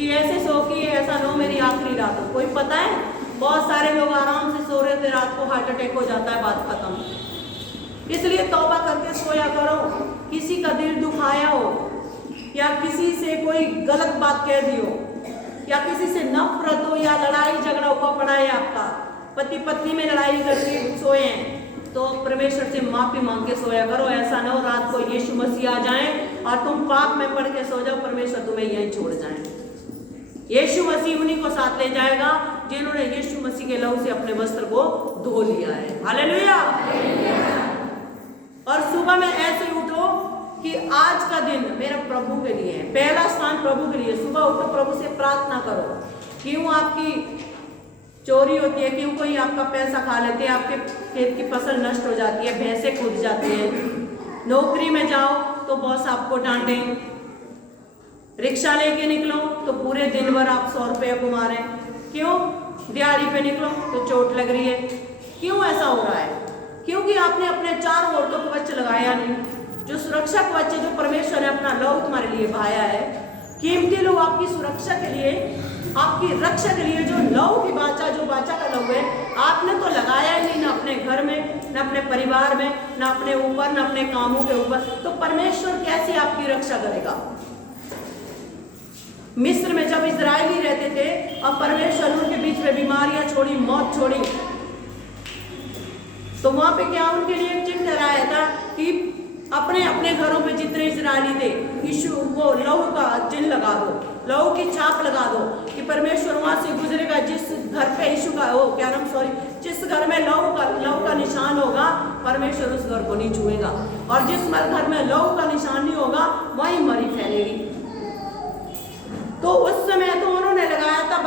कि ऐसे सो कि ऐसा ना हो मेरी आखिरी रात हो। कोई पता है, बहुत सारे लोग आराम से सो रहे थे, रात को हार्ट अटैक हो जाता है, बात खत्म। इसलिए तौबा करके सोया करो। किसी का दिल दुखाया हो या किसी से कोई गलत बात कह दी हो या किसी से नफरत हो या लड़ाई झगड़ा हुआ पड़ा है, आपका पति पत्नी में लड़ाई करके सोए हैं, तो परमेश्वर से माफी मांग के सोया करो। ऐसा ना हो रात को यीशु मसीह आ जाए और तुम पाप में पड़ के सो जाओ, परमेश्वर तुम्हें यहीं छोड़ जाए। यीशु मसीह उन्हीं को साथ ले जाएगा जिन्होंने यीशु मसीह के लहू से अपने वस्त्र को धो लिया है। हालेलुया। और सुबह में ऐसे उठो कि आज का दिन मेरा प्रभु के लिए है, पहला स्थान प्रभु के लिए। सुबह उठो, प्रभु से प्रार्थना करो। क्यों आपकी चोरी होती है, क्यों कोई आपका पैसा खा लेते हैं, आपके खेत की फसल नष्ट हो जाती है, भैंसे कूद जाती है, नौकरी में जाओ तो बॉस आपको डांटे, रिक्शा लेके निकलो तो पूरे दिन भर आप 100 रुपये कमा रहे हैं, क्यों? दिहाड़ी पे निकलो तो चोट लग रही है। क्यों ऐसा हो रहा है? क्योंकि आपने अपने चारों ओर तो कवच लगाया नहीं। जो सुरक्षा कवच जो परमेश्वर ने अपना लहू तुम्हारे लिए बहाया है, कीमती लहू आपकी सुरक्षा के लिए, आपकी रक्षा के लिए, जो लहू की बाचा, जो बाचा का लहू है, आपने तो लगाया ही नहीं, ना अपने घर में, ना अपने परिवार में, ना अपने ऊपर, ना अपने कामों के ऊपर, तो परमेश्वर कैसे आपकी रक्षा करेगा? मिस्र में जब इजरायली रहते थे और परमेश्वर उनके बीच में बीमारियां छोड़ी, मौत छोड़ी, तो वहां पे क्या उनके लिए एक चिन्ह ठहराया था कि अपने अपने घरों पे जितने इजरायली थे, यीशु वो लहू का चिन्ह लगा दो, लहू की छाप लगा दो कि परमेश्वर वहां से गुजरेगा। जिस घर पे यीशु का हो क्या नाम सॉरी जिस घर में लहू का निशान होगा, परमेश्वर उस घर को नहीं छुएगा। और जिस घर में लहू का निशान नहीं होगा, वहीं मरी फैलेगी। तो उस समय तो उन्होंने लगाया था,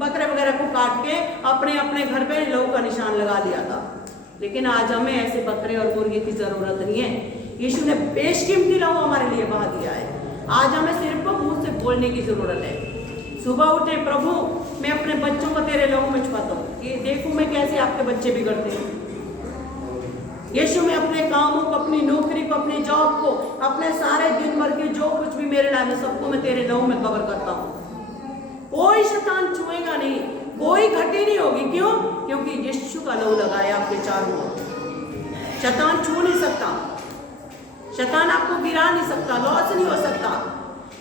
बकरे वगैरह को काट के अपने अपने घर पे लहू का निशान लगा दिया था। लेकिन आज हमें ऐसे बकरे और मुर्गे की जरूरत नहीं है। यीशु ने बेशकीमती लहू हमारे लिए बहा दिया है। आज हमें सिर्फ मुंह से बोलने की जरूरत है। सुबह उठे, प्रभु मैं अपने बच्चों को तेरे लहू में छुपाता हूँ कि देखूं मैं कैसे आपके बच्चे बिगड़ते हैं। यीशु मैं अपने कामों को, अपनी नौकरी को, अपनी जॉब को, अपने सारे दिन भर के जो कुछ भी मेरे लाइफ में, सबको मैं तेरे लहू में कवर करता हूँ। कोई शैतान छुएगा नहीं, कोई घटी नहीं होगी। क्यों? क्योंकि यीशु का लहू लगाया आपके चारों ओर। शैतान छू नहीं सकता, शैतान आपको गिरा नहीं सकता, लॉस नहीं हो सकता।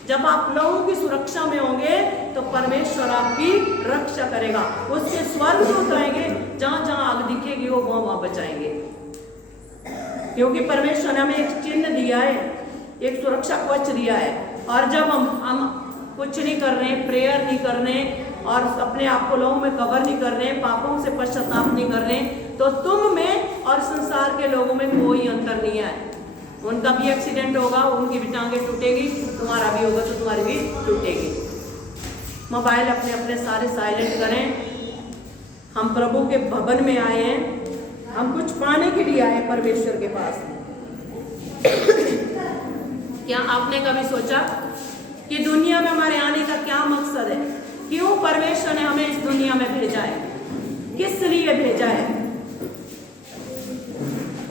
जब आप लहू की सुरक्षा में होंगे तो परमेश्वर आपकी रक्षा करेगा। उसके स्वर्गदूत आएंगे, जहां जहां आग दिखेगी वो वहां वहां बचाएंगे। क्योंकि परमेश्वर ने हमें एक चिन्ह दिया है, एक सुरक्षा कवच दिया है। और जब हम कुछ नहीं कर रहे, प्रेयर नहीं कर रहे और अपने आप को लहू में कवर नहीं कर रहे, पापों से पश्चाताप नहीं कर रहे, तो तुम में और संसार के लोगों में कोई अंतर नहीं है। उनका भी एक्सीडेंट होगा, उनकी भी टांगें टूटेगी, तुम्हारा भी होगा तो तुम्हारी भी टूटेगी। मोबाइल अपने अपने सारे साइलेंट करें। हम प्रभु के भवन में आए हैं, हम कुछ पाने के लिए आए परमेश्वर के पास। क्या आपने कभी सोचा कि दुनिया में हमारे आने का क्या मकसद है? क्यों परमेश्वर ने हमें इस दुनिया में भेजा है? किस लिए भेजा है?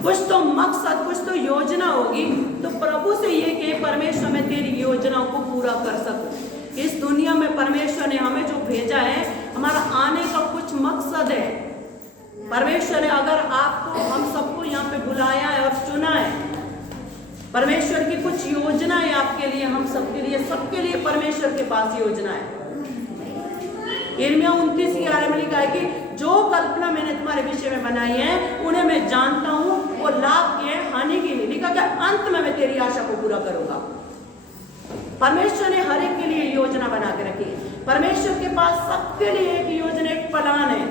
कुछ तो मकसद, कुछ तो योजना होगी। तो प्रभु से ये कि परमेश्वर मैं तेरी योजनाओं को पूरा कर सकूं। इस दुनिया में परमेश्वर ने हमें जो भेजा है, हमारा आने का कुछ मकसद है। परमेश्वर ने अगर आपको, हम सबको यहाँ पे बुलाया है और चुना है, परमेश्वर की कुछ योजना है आपके लिए, हम सबके लिए परमेश्वर के पास योजना है। यिर्मयाह 29:11 में लिखा है कि जो कल्पना मैंने तुम्हारे विषय में बनाई है उन्हें मैं जानता हूँ, वो लाभ की है, हानि की नहीं। लिखा क्या? अंत में मैं तेरी आशा को पूरा करूंगा। परमेश्वर ने हर एक के लिए योजना बना के रखी है। परमेश्वर के पास सबके लिए एक योजना, एक प्लान है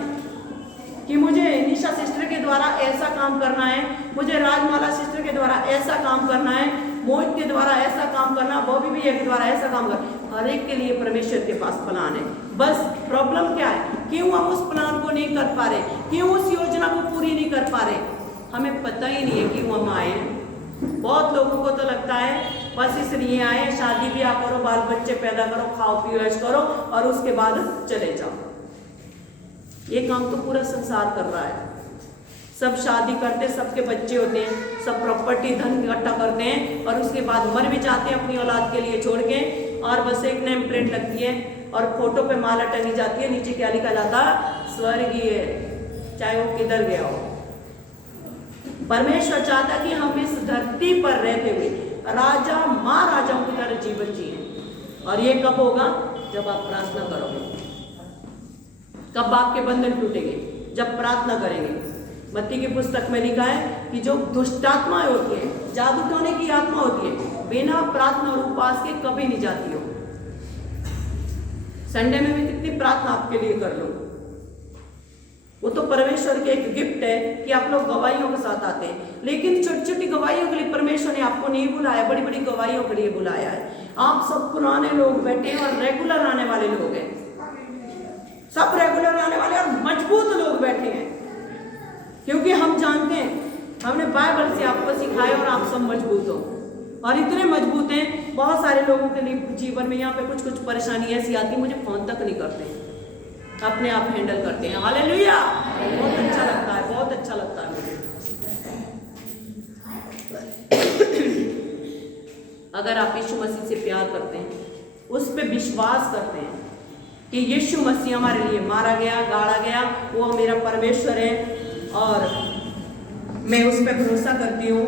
कि मुझे निशा सिस्टर के द्वारा ऐसा काम करना है, मुझे राजमाला सिस्टर के द्वारा ऐसा काम करना है, मोहित के द्वारा ऐसा काम करना, बॉबी भैया के द्वारा ऐसा काम करना। हर एक के लिए परमेश्वर के पास प्लान है। बस प्रॉब्लम क्या है? क्यों हम उस प्लान को नहीं कर पा रहे? क्यों उस योजना को पूरी नहीं कर पा रहे? हमें पता ही नहीं है क्यों हम आए हैं। बहुत लोगों को तो लगता है बस इसलिए आए, शादी ब्याह करो, बाल बच्चे पैदा करो, खाओ पियो ऐश करो और उसके बाद चले जाओ। ये काम तो पूरा संसार कर रहा है। सब शादी करते, सबके बच्चे होते हैं, सब प्रॉपर्टी धन इकट्ठा करते हैं और उसके बाद मर भी जाते हैं अपनी औलाद के लिए छोड़ के। और बस एक नेम प्लेट लगती है और फोटो पे माला टंगी जाती है, नीचे क्या लिखा जाता, स्वर्गीय, चाहे वो किधर गया हो। परमेश्वर चाहता कि हम इस धरती पर रहते हुए राजा महाराजाओं की तरह जीवन जिए। और ये कब होगा? जब आप प्रार्थना करोगे। कब आपके बंधन टूटेंगे? जब प्रार्थना करेंगे। मत्ती की पुस्तक में लिखा है कि जो दुष्ट आत्माएं होती है, जादू टोने की आत्मा होती है, बिना प्रार्थना और उपवास के कभी नहीं जाती हो। संडे में भी कितनी प्रार्थना आपके लिए कर लो, वो तो परमेश्वर के एक गिफ्ट है कि आप लोग गवाहियों के साथ आते हैं। लेकिन छोटी छोटी गवाहियों के लिए परमेश्वर ने आपको नहीं बुलाया, बड़ी बड़ी गवाहियों के लिए बुलाया है। आप सब पुराने लोग बैठे हैं और रेगुलर आने वाले लोग हैं, सब रेगुलर आने वाले और मजबूत लोग बैठे हैं, क्योंकि हम जानते हैं, हमने बाइबल से आपको सिखाया और आप सब मजबूत हो। और इतने मजबूत हैं, बहुत सारे लोगों के लिए जीवन में यहाँ पे कुछ कुछ परेशानी ऐसी आती है, मुझे फोन तक नहीं करते, अपने आप हैंडल करते हैं। हालेलुया, बहुत अच्छा लगता है, बहुत अच्छा लगता है मुझे। अगर आप यीशु मसीह से प्यार करते हैं, उस पर विश्वास करते हैं कि यीशु मसीह हमारे लिए मारा गया, गाड़ा गया, वो मेरा परमेश्वर है और मैं उस पर भरोसा करती हूँ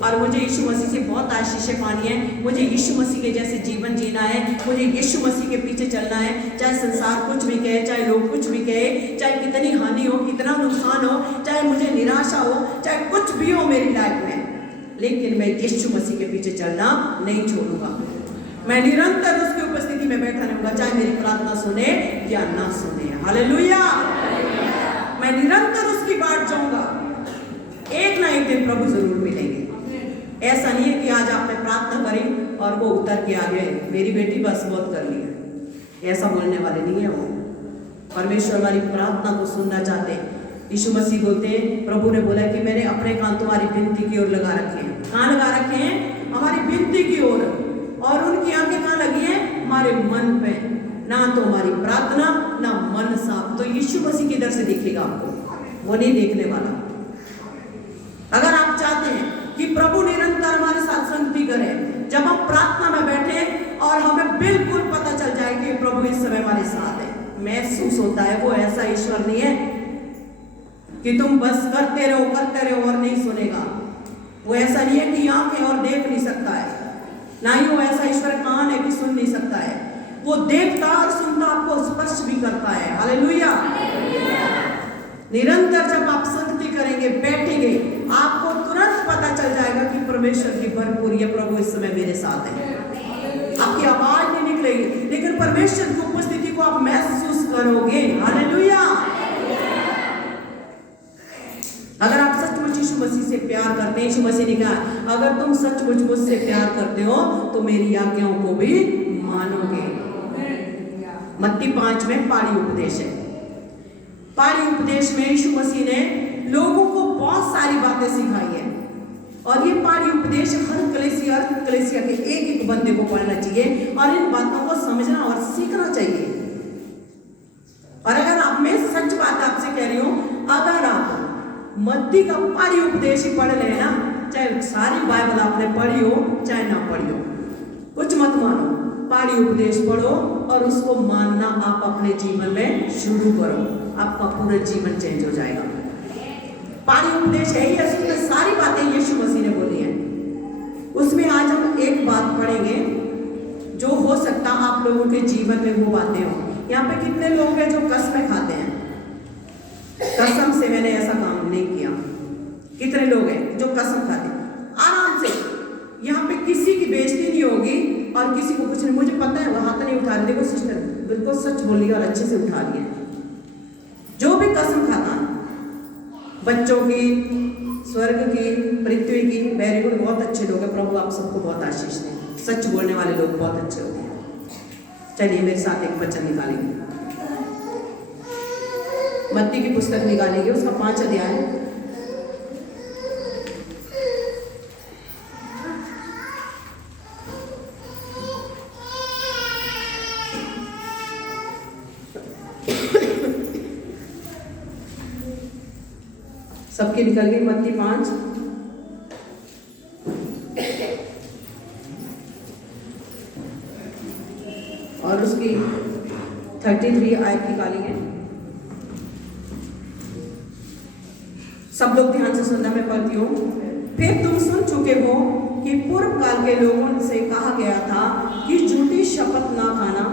और मुझे यीशु मसीह से बहुत आशीषें पानी है, मुझे यीशु मसीह के जैसे जीवन जीना है, मुझे यीशु मसीह के पीछे चलना है, चाहे संसार कुछ भी कहे, चाहे लोग कुछ भी कहे, चाहे कितनी हानि हो, कितना नुकसान हो, चाहे मुझे निराशा हो, चाहे कुछ भी हो मेरी लाइफ में, लेकिन मैं यीशु मसीह के पीछे चलना नहीं छोड़ूंगा। मैं निरंतर उसकी उपस्थिति में बैठा रहूंगा, चाहे मेरी प्रार्थना सुने या ना सुने। हालेलुया, मैं निरंतर उसकी बाट जाऊंगा। एक ना एक दिन प्रभु जरूर मिलेंगे। ऐसा नहीं है कि आज आपने प्रार्थना करी और वो उतर के आ गए, मेरी बेटी बस बहुत कर लिया, ऐसा बोलने वाले नहीं है वो। परमेश्वर हमारी प्रार्थना को सुनना चाहते हैं। यीशु मसीह बोलते हैं, प्रभु ने बोला कि मैंने अपने कान तुम्हारी विनती की ओर लगा रखे हैं। कहाँ लगा रखे हैं? हमारी विनती की ओर। और उनकी आंखें कहाँ लगी हैं? हमारे मन पे। ना तो हमारी प्रार्थना, ना मन साफ। तो यीशु मसीह की दर से दिखेगा आपको, वो नहीं देखने वाला। अगर आप चाहते हैं कि प्रभु निरंतर हमारे साथ संगति करे, जब हम प्रार्थना में बैठे और हमें बिल्कुल पता चल जाए कि प्रभु इस समय हमारे साथ है, महसूस होता है। वो ऐसा ईश्वर नहीं है कि तुम बस करते रहो और नहीं सुनेगा। वो ऐसा नहीं है कि आंखें और देख नहीं सकता है, ना ही वो ऐसा ईश्वर कान है कि सुन नहीं सकता है। वो देखता और सुनता, आपको स्पर्श भी करता है। हालेलुया। निरंतर जब आप संगति करेंगे, बैठेंगे, आपको तुरंत पता चल जाएगा कि परमेश्वर की भरपूर ये प्रभु इस समय मेरे साथ है। आपकी आवाज नहीं निकलेगी, लेकिन परमेश्वर की उपस्थिति को आप महसूस करोगे। हालेलुया। अगर आप सचमुच यीशु मसीह से प्यार करते हैं, यीशु मसीह ने कहा अगर तुम सचमुच मुझसे प्यार करते हो तो मेरी आज्ञाओं को भी मानोगे। मत्ती 5 में पाड़ी उपदेश है। पाड़ी उपदेश में यीशु मसीह ने लोगों को बहुत सारी बातें सिखाई है और ये पाड़ी उपदेश हर कलीसिया के एक एक बंदे को पढ़ना चाहिए और इन बातों को समझना और सीखना चाहिए। और अगर आप, मैं सच बात आपसे कह रही हूं, अगर आप मत्ती का पाड़ी उपदेश ही पढ़ लेना, चाहे सारी बाइबल आपने पढ़ी हो चाहे ना पढ़ी हो, कुछ मत मानो, पाड़ी उपदेश पढ़ो और उसको मानना आप अपने जीवन में शुरू करो, आपका पूरा जीवन चेंज हो जाएगा। पाड़ी उपदेश है ही, उसमें सारी बातें यीशु मसीह ने बोली हैं। उसमें आज हम एक बात पढ़ेंगे जो हो सकता आप लोगों के जीवन में वो बातें हो। यहाँ पे कितने लोग हैं जो कसमें खाते हैं? कसम से मैंने ऐसा काम नहीं किया। कितने लोग हैं जो कसम खाते हैं? आराम से, यहाँ पे किसी की बेइज्जती नहीं होगी और किसी को कुछ नहीं। मुझे पता है, वहां तो नहीं उठा रही, देखो सिस्टर बिल्कुल सच बोल रही और अच्छे से उठा रही है। जो भी कसम खाता, बच्चों की, स्वर्ग की, पृथ्वी की, वेरी गुड, बहुत अच्छे लोग हैं। प्रभु आप सबको बहुत आशीष दें। सच बोलने वाले लोग बहुत अच्छे होते हैं। चलिए मेरे साथ एक वचन निकालेंगे, मत्ती की पुस्तक निकालेंगे, उसका 5 अध्याय। सबके निकल गई मत्ती 5। और उसकी 33 आयत निकालेंगे। सब लोग ध्यान से सुनना, मैं पढ़ती हूँ। फिर तुम सुन चुके हो कि पूर्व काल के लोगों से कहा गया था कि झूठी शपथ ना खाना,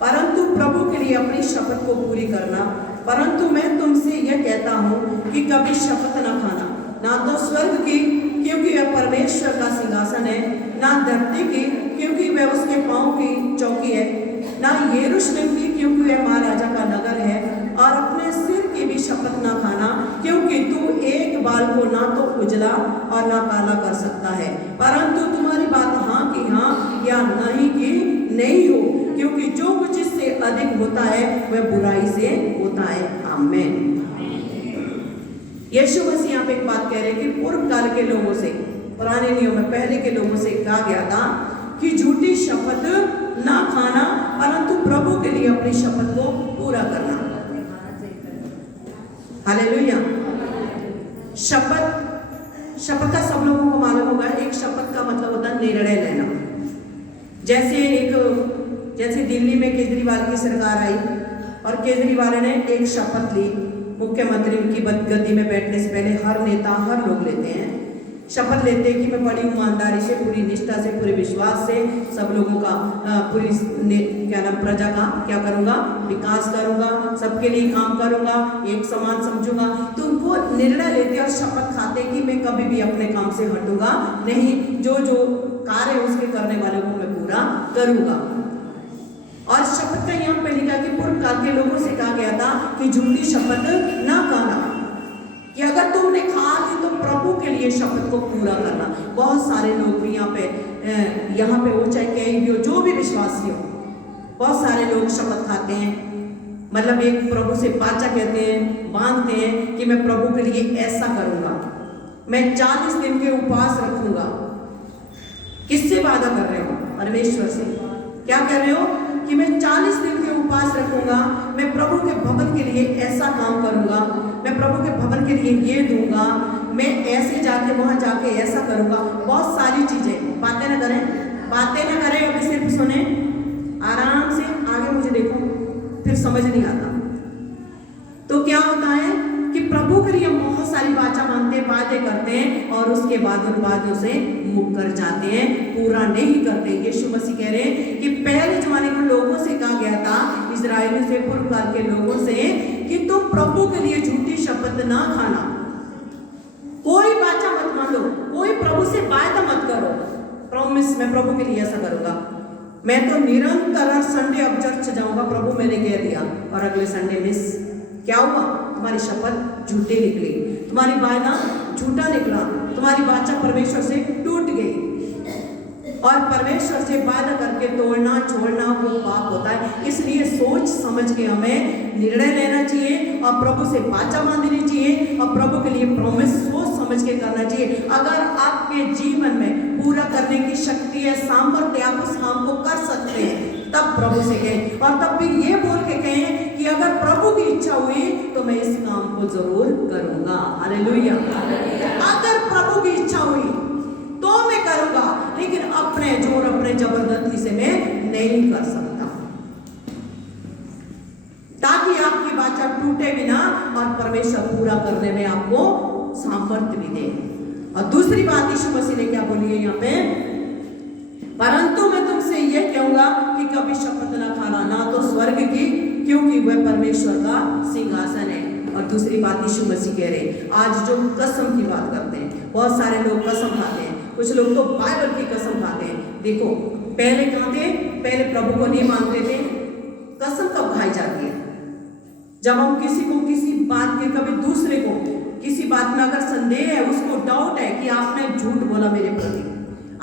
परंतु प्रभु के लिए अपनी शपथ को पूरी करना। परंतु मैं तुमसे यह कहता हूँ कि कभी शपथ न खाना, ना तो स्वर्ग की, क्योंकि वह परमेश्वर का सिंहासन है, ना धरती की, क्योंकि वह उसके पांव की चौकी है, ना यरूशलेम की, क्योंकि वह महाराजा का नगर है, और अपने सिर की भी शपथ ना खाना, क्योंकि तू एक बाल को ना तो उजला और ना काला कर सकता है। परंतु तुम्हारी बात हाँ की हाँ या नहीं की नहीं हो, क्योंकि जो कुछ इससे अधिक होता है वह बुराई से होता है। आमीन। यीशु मसीह यहाँ पे एक बात कह रहे हैं कि पूर्व काल के लोगों से, पुराने नियम में पहले के लोगों से कहा गया था कि झूठी शपथ ना खाना, परंतु प्रभु के लिए अपनी शपथ को पूरा करना। हालेलुया। शपथ का सब लोगों को मालूम होगा। एक शपथ का मतलब होता है निर्णय लेना। जैसे दिल्ली में केजरीवाल की सरकार आई और केजरीवाल ने एक शपथ ली। मुख्यमंत्री की गद्दी में बैठने से पहले हर नेता, हर लोग लेते हैं, शपथ लेते हैं कि मैं बड़ी ईमानदारी से, पूरी निष्ठा से, पूरे विश्वास से सब लोगों का, पूरी प्रजा का क्या करूंगा, विकास करूंगा, सबके लिए काम करूंगा, एक समान समझूंगा। तो उनको निर्णय लेते और शपथ खाते कि मैं कभी भी अपने काम से हटूंगा नहीं, जो कार्य उसके करने वाले को मैं पूरा करूंगा। और शपथ का यहाँ पे लिखा कि पूर्व काल के लोगों से कहा गया था कि झूठी शपथ ना खाना, कि अगर तुमने खा ली तो प्रभु के लिए शपथ को पूरा करना। बहुत सारे लोग भी यहाँ पे वो चाहे कहीं भी हो, जो भी विश्वासी हो, बहुत सारे लोग शपथ खाते हैं, मतलब एक प्रभु से वाचा कहते हैं, बांधते हैं कि मैं प्रभु के लिए ऐसा करूंगा, मैं 40 दिन के उपवास रखूंगा। किससे वादा कर रहे हो? परमेश्वर से। क्या कर रहे हो कि मैं 40 दिन के उपवास रखूंगा, मैं प्रभु के भवन के लिए ऐसा काम करूंगा, मैं प्रभु के भवन के लिए ये दूंगा, मैं ऐसे जाके वहां जाके ऐसा करूंगा। बहुत सारी चीजें, बातें ना करें, अभी सिर्फ सुने, आराम से आगे मुझे देखो, फिर समझ नहीं आता। तो क्या होता है कि प्रभु के लिए बहुत सारी वाचा मानते हैं, वादे करते हैं, और उसके बाद उन वादों से मुकर जाते हैं, पूरा नहीं करते। यीशु मसीह कह रहे हैं कि पहले जमाने के लोगों से कहा गया था, इजराइलियों से, पूर्व काल के लोगों से, कि तुम प्रभु के लिए झूठी शपथ ना खाना, कोई वाचा मत मान लो, कोई प्रभु से वायदा मत करो, प्रॉमिस मैं प्रभु के लिए ऐसा करूंगा, मैं तो निरंतर संडे अब चर्च जाऊंगा, प्रभु मैंने कह दिया, और अगले संडे मिस। क्या हुआ? तुम्हारी शपथ झूठी निकली, तुम्हारी वायदा झूठा निकला, तुम्हारी वाचा परमेश्वर से टूट गई। और परमेश्वर से वादा करके तोड़ना, छोड़ना वो पाप होता है। इसलिए सोच समझ के हमें निर्णय लेना चाहिए और प्रभु से वाचा बांधनी चाहिए और प्रभु के लिए प्रॉमिस सोच समझ के करना चाहिए। अगर आपके जीवन में पूरा करने की शक्ति है, सामर्थ्य, आप उस काम को कर सकते हैं, तब प्रभु से कहें, और तब भी ये बोल के कहें कि अगर प्रभु की इच्छा हुई तो मैं इस काम को जरूर करूंगा। हालेलुया। अगर प्रभु की इच्छा हुई तो मैं करूंगा, लेकिन अपने जोर, अपने जबरदस्ती से मैं नहीं कर सकता, ताकि आपकी वाचा टूटे भी ना और परमेश्वर पूरा करने में आपको सामर्थ्य भी दे। और दूसरी बात यीशु मसीह ने क्या बोली है यहाँ पे? परंतु मैं तुमसे यह कहूंगा कि कभी शपथ न खाना, ना तो स्वर्ग की, क्योंकि वह परमेश्वर का सिंहासन है। और दूसरी बात यीशु मसीह कह रहे हैं, आज जो कसम की बात करते हैं, बहुत सारे लोग कसम खाते हैं, कुछ लोग तो बाइबल की कसम खाते हैं। देखो, पहले कहाँ थे? पहले प्रभु को नहीं मानते थे। कसम कब खाई जाती है? जब हम किसी को किसी बात के, कभी दूसरे को किसी बात में अगर संदेह है, उसको डाउट है कि आपने झूठ बोला मेरे प्रति,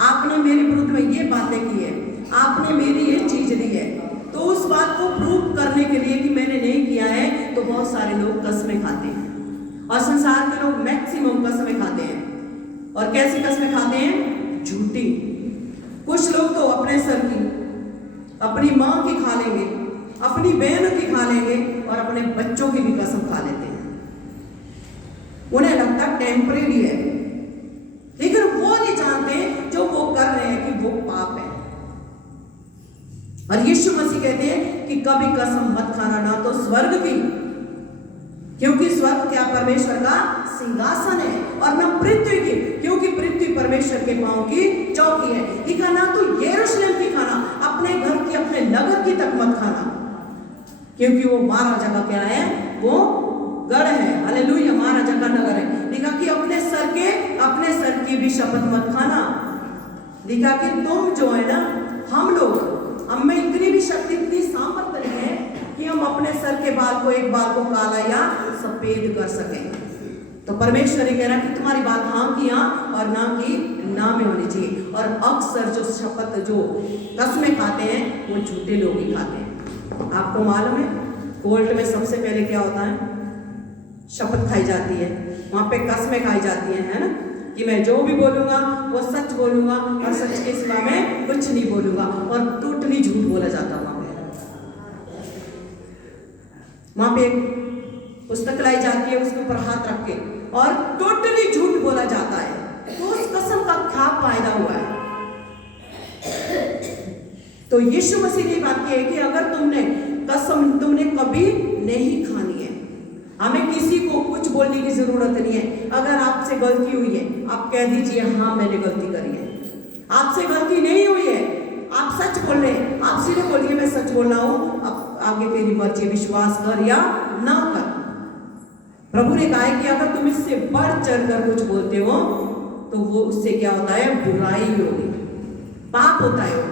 आपने मेरे विरुद्ध में ये बातें की है, आपने मेरी ये चीज दी है, तो उस बात को प्रूव करने के लिए कि मैंने नहीं किया है, तो बहुत सारे लोग कसमें खाते हैं। और संसार के लोग मैक्सिमम कसमें खाते हैं। और कैसी कसमें खाते हैं? झूठी। कुछ लोग तो अपने सर की, अपनी माँ की खा लेंगे, अपनी बहनों की खा लेंगे, और अपने बच्चों की भी कसम खा लेते हैं। उन्हें लगता टेम्परेरी है, लेकिन वो नहीं जानते जो वो कर रहे हैं कि वो पाप है। और यीशु मसीह कहते हैं कि कभी कसम मत खाना, ना तो स्वर्ग की, क्योंकि स्वर्ग क्या परमेश्वर का सिंहासन है, और न पृथ्वी की, क्योंकि पृथ्वी परमेश्वर के पांव की चौकी है। लिखा ना तो यरूशलेम की खाना, अपने घर की, अपने नगर की तक मत खाना, क्योंकि वो महाराजा का क्या है, वो गढ़ है। हालेलुया, महाराजा का नगर है। लिखा कि अपने सर की भी शपथ मत खाना। लिखा कि तुम जो है ना, हम लोग, हमें इतनी भी शक्ति, इतनी सामर्थ्य नहीं है कि हम अपने सर के बाल को, एक बाल को काला या सफेद कर सकें। तो परमेश्वर ये कह रहा है कि तुम्हारी बात हाँ की हाँ और ना की ना में होनी चाहिए। और अक्सर जो शपथ, जो कसमें खाते हैं, वो झूठे लोग ही खाते हैं। आपको मालूम है कोर्ट में सबसे पहले क्या होता है, शपथ खाई जाती है, वहां पे कसमें खाई जाती है ना, कि मैं जो भी बोलूंगा वो सच बोलूंगा और सच के सिवा मैं कुछ नहीं बोलूंगा, और टोटली झूठ बोला जाता है। वहां पे एक पुस्तक लाई जाती है, उसके ऊपर हाथ रख के, और टोटली झूठ बोला जाता है। तो उस कसम का क्या फायदा हुआ है? तो यीशु मसीह ने बात की है कि अगर तुमने कसम तुमने कभी नहीं खानी है। हमें किसी को कुछ बोलने की जरूरत नहीं है। अगर आपसे गलती हुई है, आप कह दीजिए हाँ मैंने गलती करी है। आपसे गलती नहीं हुई है, आप सच बोल रहे हैं, आप सीधे बोलिए मैं सच बोल रहा हूं, अब आगे तेरी मर्जी, विश्वास कर या ना कर। प्रभु ने कहा है कि अगर तुम इससे बढ़ चढ़ कर कुछ बोलते हो तो वो उससे क्या होता है, बुराई होगी, पाप होता है।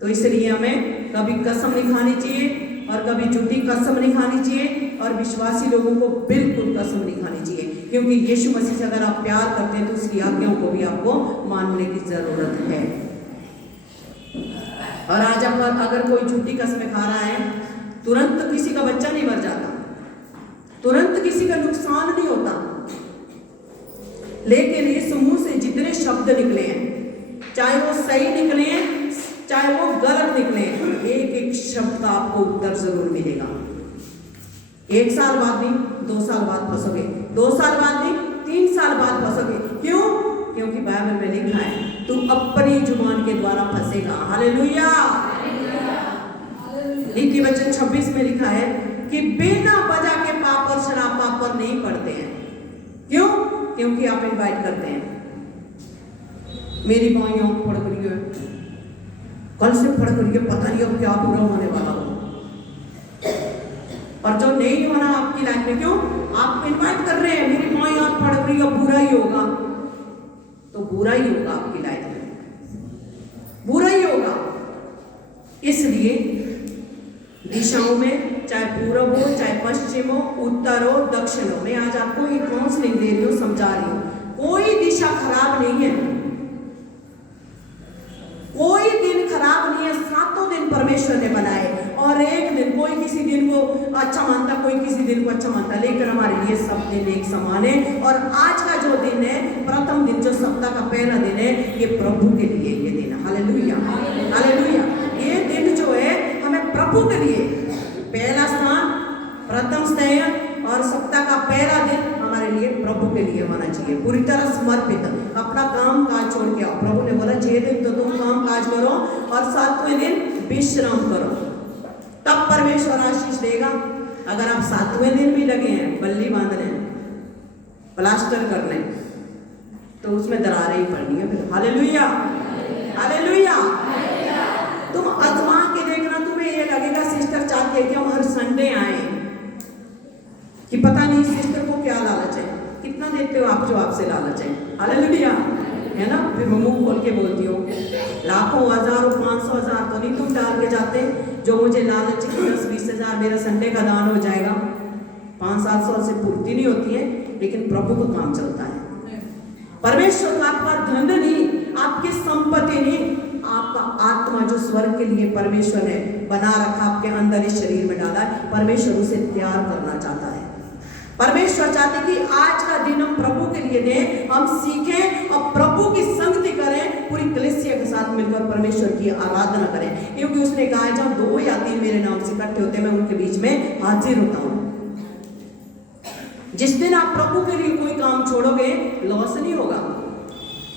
तो इसलिए हमें कभी कसम नहीं खानी चाहिए, और कभी झूठी कसम नहीं खानी चाहिए, और विश्वासी लोगों को बिल्कुल कसम नहीं खानी चाहिए, क्योंकि यीशु मसीह से अगर आप प्यार करते हैं तो उसकी आज्ञाओं को भी आपको मानने की जरूरत है। और आज अगर कोई झूठी कसमें खा रहा है, तुरंत किसी का बच्चा नहीं मर जाता, तुरंत किसी का नुकसान नहीं होता, लेकिन इस मुंह से जितने शब्द निकले हैं, चाहे वो सही निकले हैं चाहे वो गलत निकले, एक एक शब्द का आपको उत्तर जरूर मिलेगा। 1 साल बाद नहीं, 2 साल बाद फंसोगे, 2 साल बाद नहीं, 3 साल बाद फंसोगे। क्यों? क्योंकि बाइबल में लिखा है तू अपनी जुबान के द्वारा फंसेगा। हालेलुया। नीति वचन 26 में लिखा है कि बिना वजह के पाप और शराब पाप पर नहीं पड़ते हैं। क्यों? क्योंकि आप इनवाइट करते हैं, मेरी माँ आंख फड़ रही है, कल से फड़ रही है, पता नहीं अब क्या बुरा होने वाला हो, और जो नहीं होना आपकी लाइफ में, क्यों? आप इनवाइट कर रहे हैं, मेरी माँ आंख फड़ रही है, बुरा ही होगा, तो बुरा ही होगा आपकी लाइफ में, बुरा ही होगा। इसलिए दिशाओं में, चाहे पूर्व हो, चाहे पश्चिम हो, उत्तर हो, दक्षिण हो, मैं आज आपको एक काउंसलिंग दे रही हूँ, समझा रही हूँ, कोई दिशा खराब नहीं है, कोई दिन खराब नहीं है। 7 दिन परमेश्वर ने बनाए, और एक दिन, कोई किसी दिन को अच्छा मानता, कोई किसी दिन को अच्छा मानता, लेकिन हमारे लिए सब दिन एक समान है। और आज का जो दिन है, प्रथम दिन, जो सप्ताह का पहला दिन है, ये प्रभु के लिए ये दिन है। Hallelujah, hallelujah. ये दिन जो है हमें प्रभु के लिए, पहला स्थान, प्रथम स्थान, और सप्ताह का पहला दिन हमारे लिए प्रभु के लिए होना चाहिए, पूरी तरह समर्पित, अपना काम काज छोड़ के आओ। प्रभु ने बोला 6 दिन तो तुम काम काज करो और 7वें दिन विश्राम करो, तब परमेश्वर आशीष देगा। अगर आप 7वें दिन भी लगे हैं बल्ली बांधने, प्लास्टर करने, तो उसमें दरारें ही पड़नी है फिर। Hallelujah, hallelujah. तुम आजमा के देखना, तुम्हें ये लगेगा सिस्टर चाहती है कि हम हर संडे आए, कि पता नहीं सिस्टर को क्या लालच है, कितना देते हो आप जो आपसे लालच है। हालेलुया, है ना। फिर मैं मुंह खोल के बोलती हूँ, लाखों, हजारों, 500 हजार तो नहीं तुम डाल के जाते, जो मुझे लालच की 10-20 हजार मेरा संडे का दान हो जाएगा। 500-700 से पूर्ति नहीं होती है, लेकिन प्रभु का काम चलता है। परमेश्वर का आपका धन नहीं, आपकी संपत्ति नहीं, आपका आत्मा जो स्वर्ग के लिए परमेश्वर ने बना रखा, आपके अंदर इस शरीर में डाला है, परमेश्वर उसे तैयार करना चाहता है। परमेश्वर चाहते कि आज का दिन हम प्रभु के लिए दें, हम सीखें और प्रभु की संगति करें, पूरी कलीसिया के साथ मिलकर परमेश्वर की आराधना करें, क्योंकि उसने कहा है जब 2 या 3 मेरे नाम से इकट्ठे होते हैं, मैं उनके बीच में हाजिर होता हूँ। जिस दिन आप प्रभु के लिए कोई काम छोड़ोगे, लॉस नहीं होगा,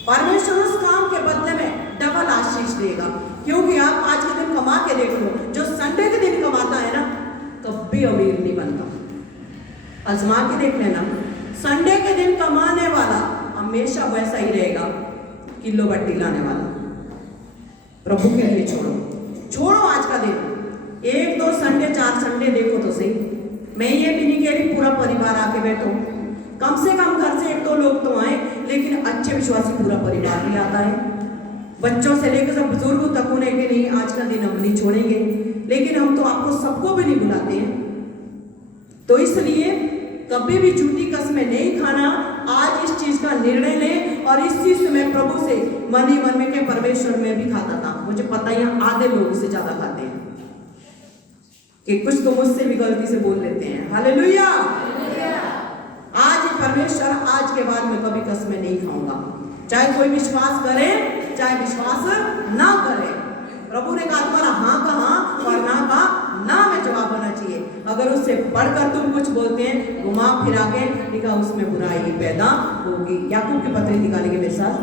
परमेश्वर उस काम के बदले में डबल आशीष देगा। क्योंकि आप आज के दिन कमा के देख लो, जो संडे के दिन कमाता है ना कभी अमीर नहीं बनता। आजमा के देख लेना, संडे के दिन कमाने वाला हमेशा वैसा ही रहेगा किलो बट्टी लाने वाला। प्रभु के लिए छोड़ो आज का दिन, 1-2 संडे 4 संडे देखो तो सही। मैं ये भी नहीं कह रही पूरा परिवार आके बैठो, कम से कम घर से 1-2 लोग तो आए, लेकिन अच्छे विश्वासी पूरा परिवार भी आता है, बच्चों से लेकर सब बुजुर्ग तक। उन्हें कि नहीं आज का दिन हम नहीं छोड़ेंगे, लेकिन हम तो आपको सबको भी नहीं बुलाते हैं। तो इसलिए कभी भी झूठी कसमें नहीं खाना। आज इस चीज का निर्णय ले, और इस चीज से मैं प्रभु से मन ही मन में के परमेश्वर में भी खाता था। मुझे पता है यहाँ आधे लोग से ज्यादा खाते हैं, कि कुछ तो मुझसे भी गलती से बोल लेते हैं। हालेलुया। आज परमेश्वर, आज के बाद मैं कभी कसमें नहीं खाऊंगा, चाहे कोई विश्वास करे चाहे विश्वास ना करे। प्रभु ने कहा तुम्हारा हाँ का हाँ और ना का ना में जवाब होना चाहिए। अगर उससे बढ़कर तुम कुछ बोलते हैं घुमा फिरा के, लिखा उसमें बुराई पैदा होगी। याकूब की पत्री निकालेंगे मेरे साथ,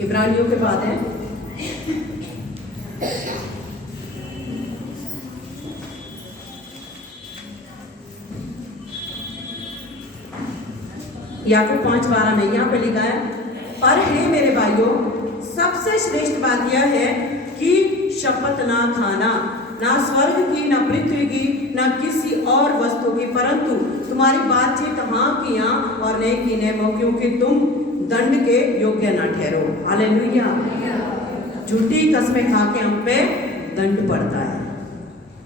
इब्रानियों के बाद है याकूब 5:12 में यहाँ पे लिखा है, पर हे मेरे भाइयों, सबसे श्रेष्ठ बात यह है कि शपथ ना खाना, ना स्वर्ग की, ना पृथ्वी की, ना किसी और वस्तु की, परंतु तुम्हारी बातचीत हाँ की हाँ और नहीं की नहीं, क्योंकि तुम दंड के योग्य ना ठहरो। हालेलुया। झूठी कसमें खा के हम पे दंड पड़ता है।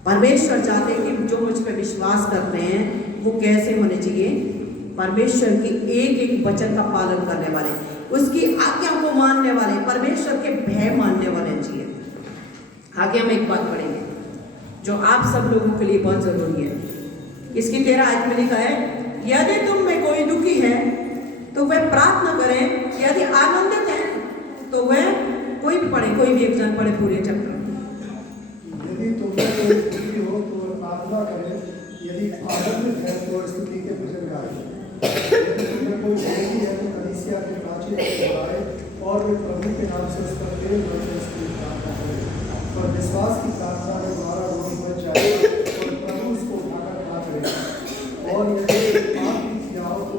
परमेश्वर चाहते हैं कि जो मुझ पे विश्वास करते हैं वो कैसे होने चाहिए, परमेश्वर की एक एक वचन का पालन करने वाले, उसकी आज्ञा को मानने वाले, परमेश्वर के भय मानने वाले चाहिए। आगे हम एक बात पढ़ेंगे जो आप सब लोगों के लिए बहुत जरूरी है। इसकी 13 आयत में लिखा है, यदि तुम में कोई दुखी है तो वह प्रार्थना करे, यदि आनंदित है तो वह कोई भी पढ़े, कोई भी एक जन पढ़े पूरे चक्र। यदि तुम में कोई दुखी हो तो वह प्रार्थना करे, यदि आनंदित है तो स्तुति के भजन गाए, यदि तुम में कोई विरोधी है तो कलीसिया के प्राचीन को बुलाए और वे प्रभु के नाम से उसका प्रेम वचन की प्रार्थना करें। पर विश्वास की प्रार्थना में तुम्हारा रोगी बच जाए और प्रभु उसको उठाकर खड़ा करेगा, और यदि पाप भी किया हो तो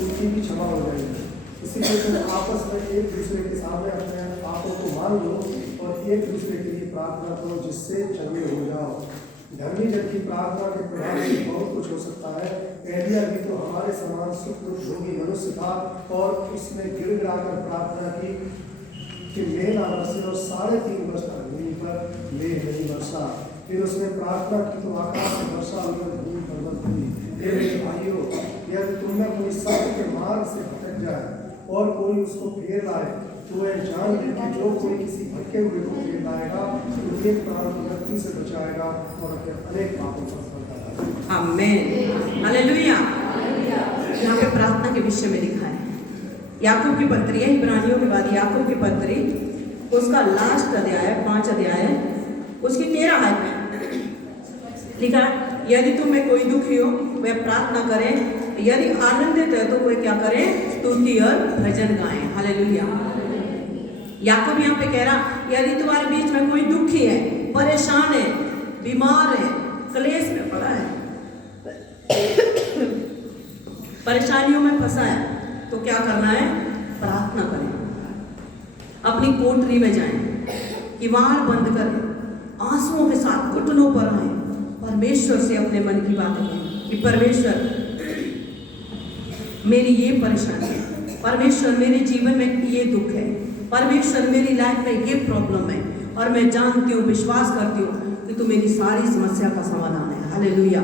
उनकी भी क्षमा हो जाएगी। इसीलिए तुम आपस में एक दूसरे के सामने अपने पापों को मान लो और एक दूसरे के लिए प्रार्थना करो, जिससे चंगे हो जाओ। धर्मी जन की प्रार्थना के प्रभाव से बहुत कुछ हो सकता है। एलिया भी तो हमारे समान सुख भोगी मनुष्य था, और उसने गिड़गिड़ाकर प्रार्थना की कि मेघ ना बरसे, और 3.5 वर्ष तक भूमि पर मेघ नहीं बरसा। फिर उसने प्रार्थना की तो आकाश से वर्षा हुई और भूमि पर्वत हुई। मेरे भाइयों, यदि तुम में कोई सत्य के मार्ग से भटक जाए और कोई उसको फेर लाए, तो वह जान ले कि जो कोई किसी भटके हुए को फेर लाएगा तो एक प्राण को मृत्यु से बचाएगा और अपने अनेक पापों पर फल पाएगा। आमीन। हालेलुया। यहाँ पे प्रार्थना के विषय में लिखा है, याकूब की पत्री है, इब्रानियों के बाद याकूब की पत्री, उसका लास्ट अध्याय 5 अध्याय, उसकी 13 आयत में लिखा है, यदि तुम में कोई दुखी हो वह प्रार्थना करें, यदि आनंदित है तो वह क्या करें, स्तुति और भजन गाएं। हालेलुया। याकूब यहाँ पे कह रहा, यदि तुम्हारे बीच में कोई दुखी है, परेशान है, बीमार है, क्लेश में पड़ा है, परेशानियों में फंसा है, तो क्या करना है, प्रार्थना करें। अपनी कोठरी में जाएं, किवाड़ बंद करें, आंसुओं के साथ घुटनों पर आए, परमेश्वर से अपने मन की बातें कहें कि परमेश्वर मेरी ये परेशानी है, परमेश्वर मेरे जीवन में ये दुख है, परमेश्वर मेरी लाइफ में ये प्रॉब्लम है, और मैं जानती हूँ, विश्वास करती हूँ कि तू मेरी सारी समस्या का समाधान है। हालेलुया।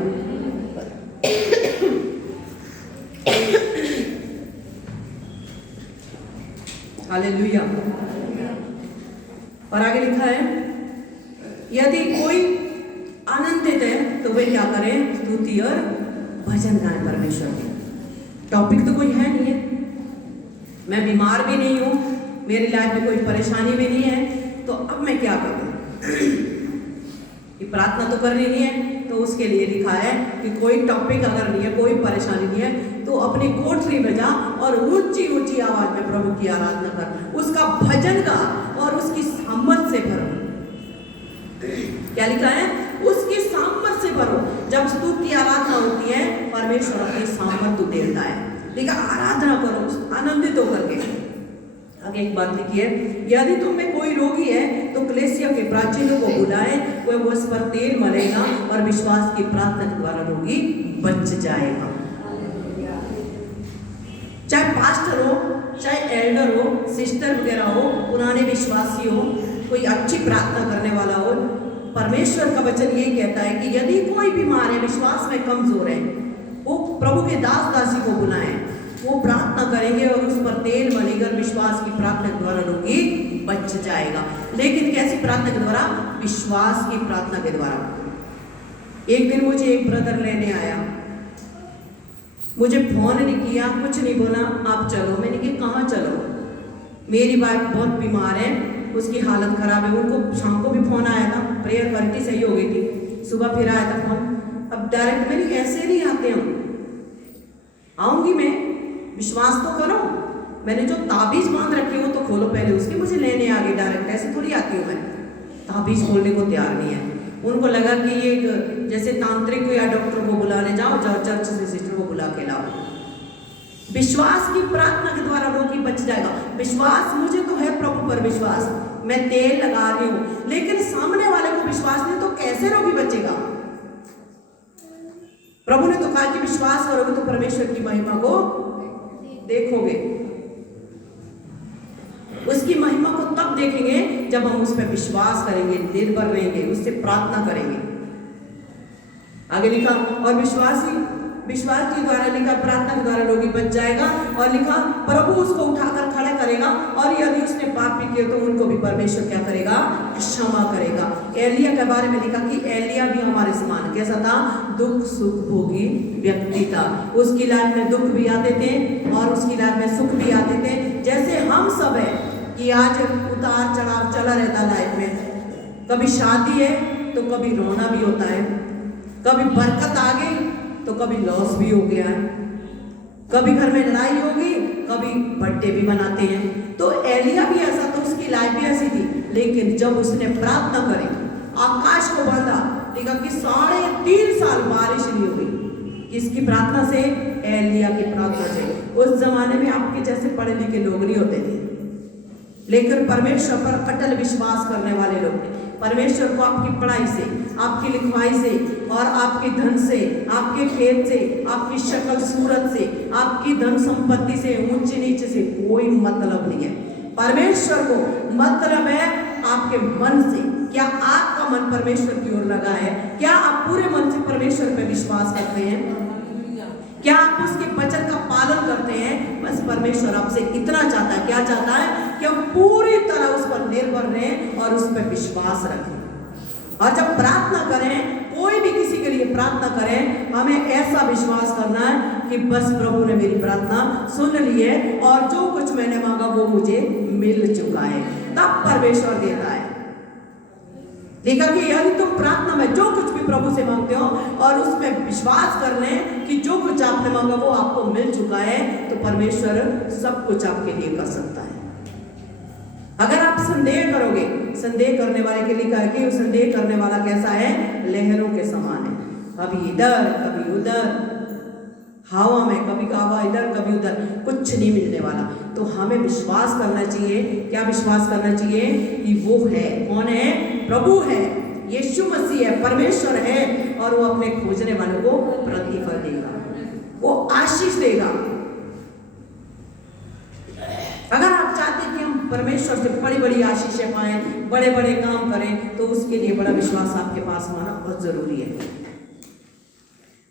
हालेलुया। और आगे लिखा है, यदि कोई आनंदित है तो वे क्या करें, स्तुति और भजन गाएं परमेश्वर के। टॉपिक तो कोई है नहीं है, मैं बीमार भी नहीं हूँ, मेरी लाइफ में कोई परेशानी भी नहीं है, तो अब मैं क्या करूँ, ये प्रार्थना तो करनी नहीं है, तो उसके लिए लिखा है कि कोई टॉपिक अगर नहीं है, कोई परेशानी नहीं है, तो अपनी कोठरी में जा और ऊंची ऊंची आवाज में प्रभु की आराधना कर, उसका भजन गा और उसकी सामर्थ से भरो। क्या लिखा है? उसकी सामर्थ से भरो। जब स्तुति आराधना होती है, परमेश्वर अपनी सामर्थ देता है। देखा, आराधना करो आनंदित होकर के। आगे एक बात लिखी है, यदि तुम में कोई रोगी है तो कलीसिया के प्राचीनों को बुलाए, वह उस पर तेल मलेगा और विश्वास की प्रार्थना के द्वारा रोगी बच जाएगा। चाहे पास्टर हो, चाहे एल्डर हो, सिस्टर वगैरह हो, पुराने विश्वासी हो, कोई अच्छी प्रार्थना करने वाला हो, परमेश्वर का वचन यही कहता है कि यदि कोई बीमार है, विश्वास में कमजोर है, वो प्रभु के दास दासी को बुलाएं, वो प्रार्थना करेंगे और उस पर तेल मलेगा, विश्वास की प्रार्थना के द्वारा रोगी बच जाएगा। लेकिन कैसी प्रार्थना के द्वारा? विश्वास की प्रार्थना के द्वारा। एक दिन मुझे एक ब्रदर लेने आया, मुझे फोन नहीं किया, कुछ नहीं बोला, आप चलो। मैंने कहा कहाँ चलो? मेरी वाइफ बहुत बीमार है, उसकी हालत खराब है। उनको शाम को भी फोन आया था, प्रेयर क्वालिटी सही हो गई थी, सुबह फिर आया था फोन। अब डायरेक्ट मेरी ऐसे नहीं आते हम, आऊंगी मैं, विश्वास तो करो। मैंने जो ताबीज बांध रखी वो तो खोलो पहले, उसकी मुझे लेने आ गई डायरेक्ट, ऐसे थोड़ी आती हूँ मैं, ताबीज खोलने को तैयार नहीं है। उनको लगा कि ये जैसे तांत्रिक को या डॉक्टर को बुलाने जाओ, चर्च से सिस्टर को बुला के लाओ। विश्वास की प्रार्थना के द्वारा रोगी बच जाएगा। विश्वास मुझे तो है प्रभु पर विश्वास, मैं तेल लगा रही हूँ, लेकिन सामने वाले को विश्वास नहीं तो कैसे रोगी बचेगा? प्रभु ने तो कहा कि विश्वास करोगे तो परमेश्वर की महिमा को देखोगे। उसकी महिमा को तब देखेंगे जब हम उस पर विश्वास करेंगे, निर्भर रहेंगे, उससे प्रार्थना करेंगे। आगे लिखा, और विश्वास के द्वारा लिखा प्रार्थना के द्वारा रोगी बच जाएगा। और लिखा प्रभु उसको उठाकर खड़ा करेगा, और यदि उसने पाप भी किए तो उनको भी परमेश्वर क्या करेगा? क्षमा करेगा। एलिया के बारे में लिखा कि एलिया भी हमारे समान कैसा था? दुख सुख भोगी व्यक्ति था। उसकी लाइफ में दुख भी आते थे और उसकी लाइफ में सुख भी आते थे, जैसे हम सब है कि आज उतार चढ़ाव चला रहता लाइफ में। कभी शादी है तो कभी रोना भी होता है, कभी बरकत आ गई तो कभी लॉस भी हो गया है, कभी घर में लड़ाई होगी, कभी बर्थडे भी मनाते हैं। तो एलिया भी ऐसा, तो उसकी लाइफ भी ऐसी थी। लेकिन जब उसने प्रार्थना करी, आकाश को बांधा, देखा कि 3.5 साल बारिश नहीं हुई। किसकी प्रार्थना से? एलिया की प्रार्थना से। उस जमाने में आपके जैसे पढ़े लिखे लोग नहीं होते थे, लेकिन परमेश्वर पर अटल विश्वास करने वाले लोग थे। परमेश्वर को आपकी पढ़ाई से, आपकी लिखवाई से और आपके धन से, आपके खेत से, आपकी शक्ल सूरत से, आपकी धन संपत्ति से, ऊंचे नीचे से कोई मतलब नहीं है। परमेश्वर को मतलब है आपके मन से। क्या आपका मन परमेश्वर की ओर लगा है? क्या आप पूरे मन से परमेश्वर पर विश्वास करते हैं? क्या आप उसके वचन का पालन करते हैं? बस परमेश्वर आपसे इतना चाहता है। क्या चाहता है? कि हम पूरी तरह उस पर निर्भर रहें और उस पर विश्वास रखें। और जब प्रार्थना करें, कोई भी किसी के लिए प्रार्थना करें, हमें ऐसा विश्वास करना है कि बस प्रभु ने मेरी प्रार्थना सुन ली है और जो कुछ मैंने मांगा वो मुझे मिल चुका है। तब परमेश्वर देता है। देखा कि यदि तुम प्रार्थना में जो कुछ भी प्रभु से मांगते हो और उसमें विश्वास कर लें कि जो कुछ आपने मांगा वो आपको मिल चुका है, तो परमेश्वर सब कुछ आपके लिए कर सकता है। अगर आप संदेह करोगे, संदेह करने वाले के लिए कहा कि संदेह करने वाला कैसा है? लहरों के समान है, कभी इधर कभी उधर, हवा में कभी हवा इधर कभी उधर, कुछ नहीं मिलने वाला। तो हमें विश्वास करना चाहिए। क्या विश्वास करना चाहिए? कि वो है। कौन है? प्रभु है, यीशु मसीह है, परमेश्वर है, और वो अपने खोजने वालों को प्रतिफल देगा, वो आशीष देगा। अगर आप चाहते हैं कि हम परमेश्वर से बड़ी बड़ी आशीषें पाएं, बड़े बड़े काम करें, तो उसके लिए बड़ा विश्वास आपके पास होना बहुत जरूरी है।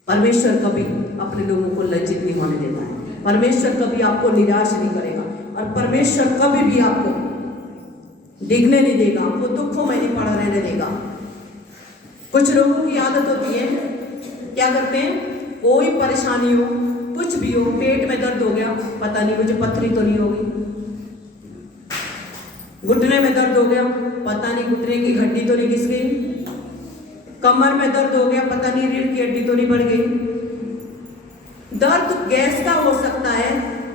परमेश्वर कभी अपने लोगों को लज्जित नहीं होने देता है। परमेश्वर कभी आपको निराश नहीं करेगा, और परमेश्वर कभी भी आपको डिगने नहीं देगा, आपको दुखों में नहीं पड़ा रहने देगा। कुछ लोगों की आदत होती है, क्या करते हैं? कोई परेशानी हो, कुछ भी हो, पेट में दर्द हो गया, पता नहीं मुझे पथरी तो नहीं होगी, घुटने में दर्द हो गया, पता नहीं घुटने की हड्डी तो नहीं घिस गई, कमर में दर्द हो गया, पता नहीं रीढ़ की हड्डी तो नहीं बढ़ गई। दर्द गैस का हो सकता है,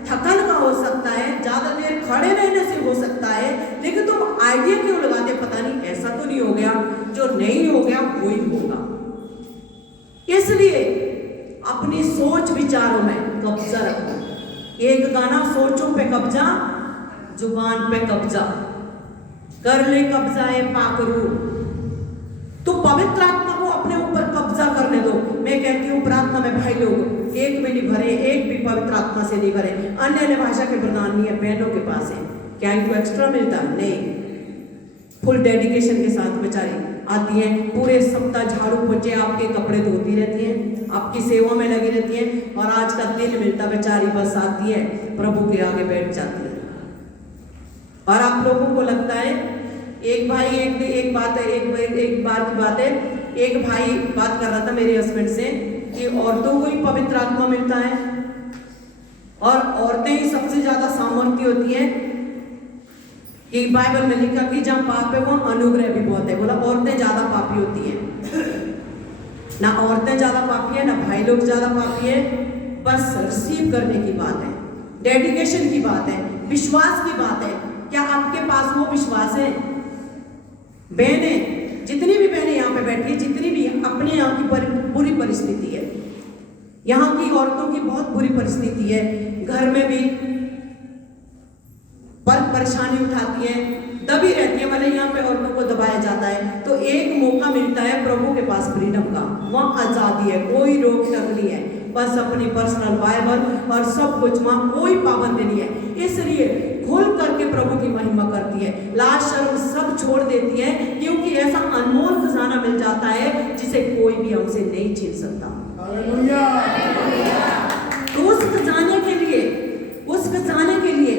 थकन का हो सकता है, ज्यादा देर खड़े रहने से हो सकता है, लेकिन तुम आइडिया क्यों लगाते, पता नहीं ऐसा तो नहीं हो गया, जो नहीं हो गया वही होगा। इसलिए अपनी सोच विचारों में कब्जा रखो। एक गाना, सोचों पे कब्जा, जुबान पे कब्जा, कर ले कब्जा ए पाकरू। तो पवित्र आत्मा को अपने ऊपर कब्जा करने दो। मैं कहती हूँ प्रार्थना में भाई लोग एक भी नहीं भरे, एक भी पवित्र आत्मा से नहीं भरे। अन्य भाषा के प्रदान नहीं है, बहनों के पास है, क्या इनको एक्स्ट्रा मिलता है? नहीं, फुल डेडिकेशन के साथ बेचारी आती हैं, पूरे सप्ताह झाड़ू पोछे आपके कपड़े धोती रहती हैं, आपकी सेवा में लगी रहती हैं, और आज का दिन मिलता बेचारी बस आती है, प्रभु के आगे बैठ जाती है। और आप लोगों को लगता है एक भाई एक बात है, एक बार की बात है, एक भाई बात कर रहा था मेरे हस्बैंड से कि औरतों को ही पवित्र आत्मा मिलता है और औरतें ही सबसे ज्यादा सामर्थ्य होती हैं। कि बाइबल में लिखा कि जहाँ पाप है वहाँ अनुग्रह भी बहुत है। बोला औरतें ज्यादा पापी होती हैं। ना औरतें ज्यादा पापी है, ना भाई लोग ज्यादा पापी है, बस रिसीव करने की बात है, डेडिकेशन की बात है, विश्वास की बात है। क्या आपके पास वो विश्वास है? बहनें, जितनी भी बहनें यहाँ पे बैठी है, जितनी भी अपने यहाँ की बुरी परिस्थिति है, यहाँ की औरतों की बहुत बुरी परिस्थिति है, घर में भी परेशानी उठाती है, दबी रहती है, मतलब यहाँ पे औरतों को दबाया जाता है। तो एक मौका मिलता है प्रभु के पास फ्रीडम का, वहाँ आजादी है, कोई रोक टोक नहीं है, बस अपनी पर्सनल बाइबल और सब कुछ, वहाँ कोई पाबंदी नहीं है। इसलिए खुल करके प्रभु की महिमा करती है, लाज शर्म सब छोड़ देती है, क्योंकि ऐसा अनमोल खजाना मिल जाता है जिसे कोई भी हमसे नहीं छीन सकता। तो उस खजाने के लिए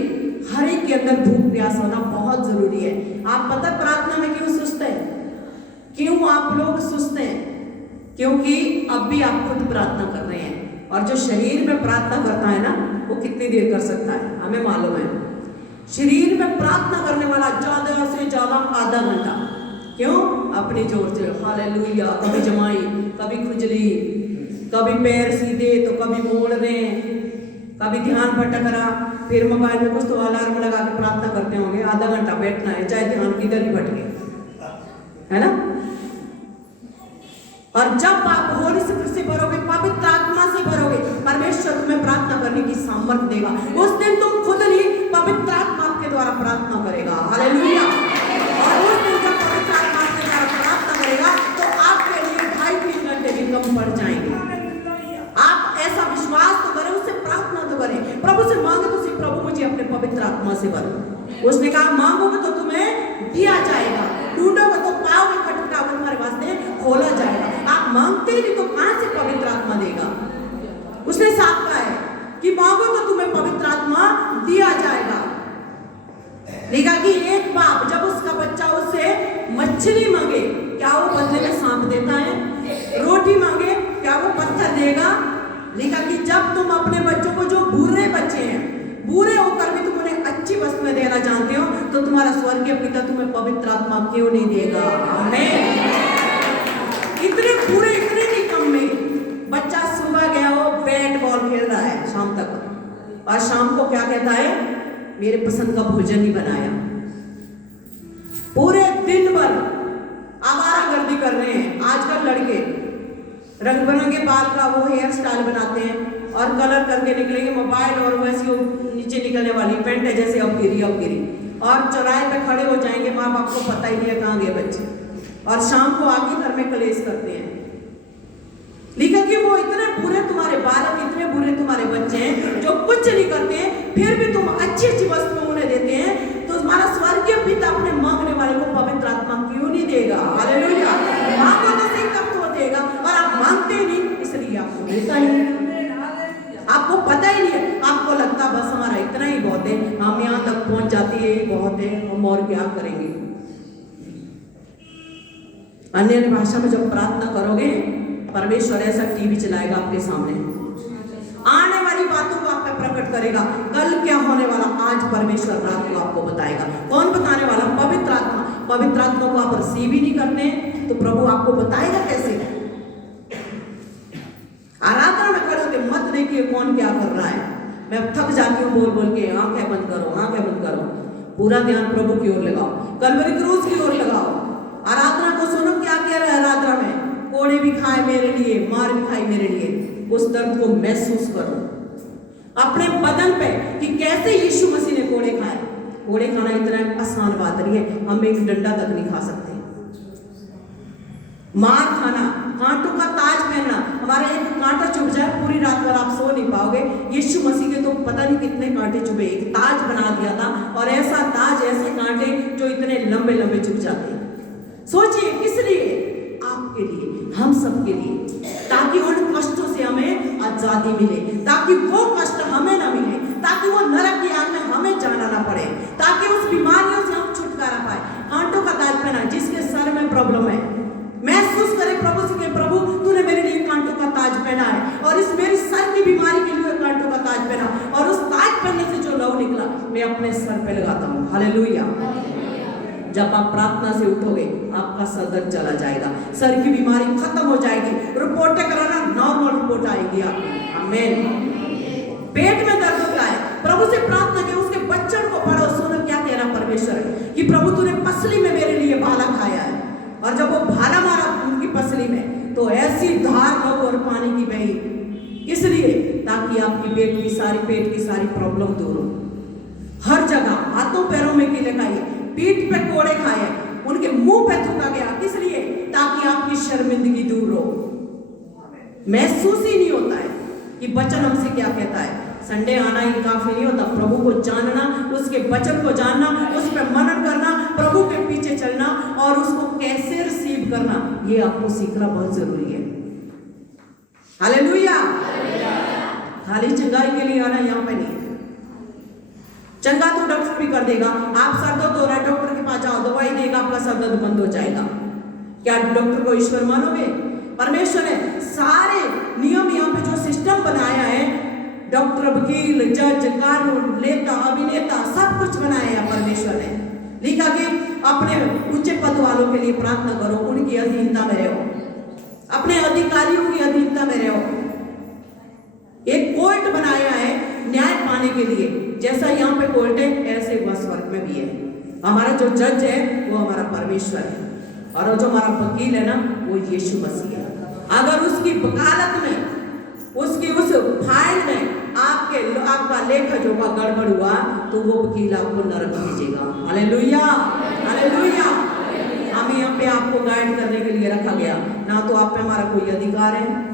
हर एक के अंदर भूख प्यास होना बहुत जरूरी है। आप पता प्रार्थना में क्यों सुस्त हैं? क्यों आप लोग सुस्त हैं? क्योंकि अब भी आप खुद प्रार्थना कर रहे हैं, और जो शरीर में प्रार्थना करता है ना, वो कितनी देर कर सकता है? हमें मालूम है शरीर में प्रार्थना करने वाला ज्यादा से ज्यादा आधा घंटा। क्यों? अपने जोर से हालेलुया, कभी जमाई, कभी खुजली, कभी पैर सीधे तो कभी मोड़ रहे, कभी ध्यान भटक रहा, फिर मोबाइल में कुछ तो अलार्म लगा के प्रार्थना करते होंगे, आधा घंटा बैठना है, चाहे ध्यान किधर ही भटके, है ना? और जब आप होली से भरोगे, पवित्र आत्मा से भरोगे, परमेश्वर तुम्हें प्रार्थना करने की सामर्थ्य देगा। उस दिन तुम खुद नहीं, पवित्र आत्मा आपके द्वारा प्रार्थना करेगा। हालेलुया। और उस दिन जब पवित्र आत्मा आपके द्वारा प्रार्थना करेगा तो आपके लिए 2.5-3 घंटे भी कम पड़ जाएंगे। आप ऐसा विश्वास तो करें, उससे प्रार्थना तो करें, प्रभु से मांगे तो प्रभु मुझे अपने पवित्र आत्मा से भरो। उसने कहा मांगोगे तो तुम्हें दिया जाएगा, ढूंढोगे तो पाओगे, खटखटाओगे तुम्हारे वास्ते खोला जाएगा। आप मांगते ही नहीं तो कहां से पवित्र आत्मा देगा? उसने साफ कहा है कि मांगो तो तुम्हें पवित्र आत्मा दिया जाएगा। देखा कि एक बाप जब उसका बच्चा उससे मछली मांगे, क्या वो बदले में सांप देता है? रोटी मांगे, क्या वो पत्थर देगा? लिखा कि जब तुम अपने बच्चों को, जो बुरे बच्चे हैं, बुरे होकर भी तुम उन्हें अच्छी वस्तु में देना जानते हो, तो तुम्हारा स्वर्गीय पिता तुम्हें पवित्र आत्मा क्यों नहीं देगा? आमीन। इतने बुरे, इतने निकम में बच्चा सुबह गया हो, बैट बॉल खेल रहा है शाम तक, और शाम को क्या कहता है? मेरे पसंद का भोजन ही बनाया। पूरे दिन भर आवारागर्दी कर रहे हैं। आजकल लड़के रंग बिरंगे बाल का वो हेयर स्टाइल बनाते हैं और कलर करके निकलेंगे, मोबाइल और वैसी नीचे निकलने वाली पैंट है जैसे अब गिरी, और चौराहे पे खड़े हो जाएंगे, माँ बाप को पता ही नहीं है कहाँ गए बच्चे, और शाम को आके घर में कलेश करते हैं। लिखा कि वो इतने बुरे तुम्हारे बालक, इतने बुरे तुम्हारे बच्चे हैं जो कुछ नहीं करते हैं, फिर भी तुम अच्छी अच्छी वस्तु उन्हें देते हैं, तो तुम्हारा स्वर्गीय पिता अपने मांगने वाले को पवित्र आत्मा क्यों नहीं देगा? हालेलुया। मांगो तो सही, तब तो देगा, और आप मांगते ही नहीं, इसलिए आपको मिलता ही नहीं। आपको पता ही नहीं है, आपको लगता बस हमारा इतना ही बहुत है, हम यहाँ तक पहुंच जाती है, बहुत है, हम और क्या करेंगे। अन्य भाषा में जब प्रार्थना करोगे, परमेश्वर ऐसा टीवी चलाएगा आपके सामने, आने वाली बातों को आप पे प्रकट करेगा, कल क्या होने वाला आज परमेश्वर रात को आपको बताएगा। कौन बताने वाला? पवित्र आत्मा। पवित्र आत्मा को आप रिसीव ही नहीं करते, तो प्रभु आपको बताएगा कैसे। आराधना में खड़े होते मत देखिए कौन क्या कर रहा है। मैं थक जाती हूँ बोल बोल के, आंखें बंद करो, आंखें बंद करो, पूरा ध्यान प्रभु की ओर लगाओ, कलवरी क्रूस की ओर लगाओ। आराधना को सुनो, क्या कह रहा है आराधना में, कोड़े भी खाए मेरे लिए, मार भी खाई मेरे लिए। उस दर्द को महसूस करो अपने बदन पे कि कैसे यीशु मसीह ने कोड़े खाए। कोड़े खाना इतना आसान बात नहीं है, हम एक डंडा तक नहीं खा सकते। मार खाना, कांटों का ताज पहनना, हमारा एक कांटा चुभ जाए पूरी रात भर आप सो नहीं पाओगे। यीशु मसीह के तो पता नहीं कितने कांटे चुभे, एक ताज बना दिया था, और ऐसा ताज, ऐसे कांटे जो इतने लंबे लंबे चुभ जाते हैं। सोचिए किस लिए? आपके लिए, हम सब के लिए, ताकि उन कष्टों से हमें आजादी मिले, ताकि वो कष्ट हमें ना मिले, ताकि वो नरक की आग में हमें जाना ना पड़े, ताकि उस बीमारियों से हम छुटकारा पाए। कांटों का ताज पहना, जिसके सर में प्रॉब्लम है महसूस करे प्रभु से कि प्रभु तूने मेरे लिए कांटों का ताज पहना है, और इस मेरी सर की बीमारी के लिए कांटों का ताज पहना, और उस ताज पहनने से जो लहू निकला मैं अपने सर पे लगाता हूँ। हालेलुया। जब आप प्रार्थना से उठोगे आपका सर दर्द चला जाएगा, सर की बीमारी खत्म हो जाएगी, रिपोर्टें कराना नॉर्मल रिपोर्ट आएगी आपकी। आमीन। पेट में दर्द होता है, प्रभु से प्रार्थना के उसके बच्चों को पढ़ो, सुनो क्या कह रहा परमेश्वर कि प्रभु तूने पसली में मेरे लिए भाला खाया है, और जब वो भाला मारा उनकी पसली में तो ऐसी धार लहू और पानी की बही। इसलिए ताकि आपकी पेट की सारी प्रॉब्लम दूर हो। हर जगह हाथों पैरों में कीले खाए, पीठ पे कोड़े खाए, उनके मुंह पे थूका गया, किस लिए? ताकि आपकी शर्मिंदगी दूर हो। महसूस ही नहीं होता है कि वचन हमसे क्या कहता है। संडे आना ही काफी नहीं होता, प्रभु को जानना, उसके वचन को जानना, उस पर मनन करना, प्रभु के पीछे चलना और उसको कैसे रिसीव करना, ये आपको सीखना बहुत जरूरी है। हालेलुया। खाली चंगाई के लिए आना यहाँ पे नहीं। चंगा तो डॉक्टर भी कर देगा, आप सर दर्द हो रहा है डॉक्टर के पास जाओ, दवाई देगा, आपका सर दर्द बंद हो जाएगा। क्या डॉक्टर को ईश्वर मानोगे? परमेश्वर ने सारे नियम यहाँ पे जो सिस्टम बनाया है, डॉक्टर, वकील, जज, कानून, नेता, अभिनेता, सब कुछ बनाया है परमेश्वर ने। लिखा कि अपने ऊंचे पद वालों के लिए प्रार्थना करो, उनकी अधीनता में रहो, अपने अधिकारियों की अधीनता में रहो। एक कोर्ट बनाया है न्याय पाने के लिए, जैसा यहाँ पे कोर्ट है ऐसे वह स्वर्ग में भी है। हमारा जो जज है वो हमारा परमेश्वर है, और जो हमारा वकील है ना वो यीशु मसीह है। अगर उसकी वकालत में, उसकी उस फाइल में आपका लेखा जोखा गड़बड़ हुआ तो वो वकील आपको नरक भेजेगा। Hallelujah, hallelujah. हम यहाँ पे आपको गाइड करने के लिए रखा गया, ना तो आप पे हमारा कोई अधिकार है।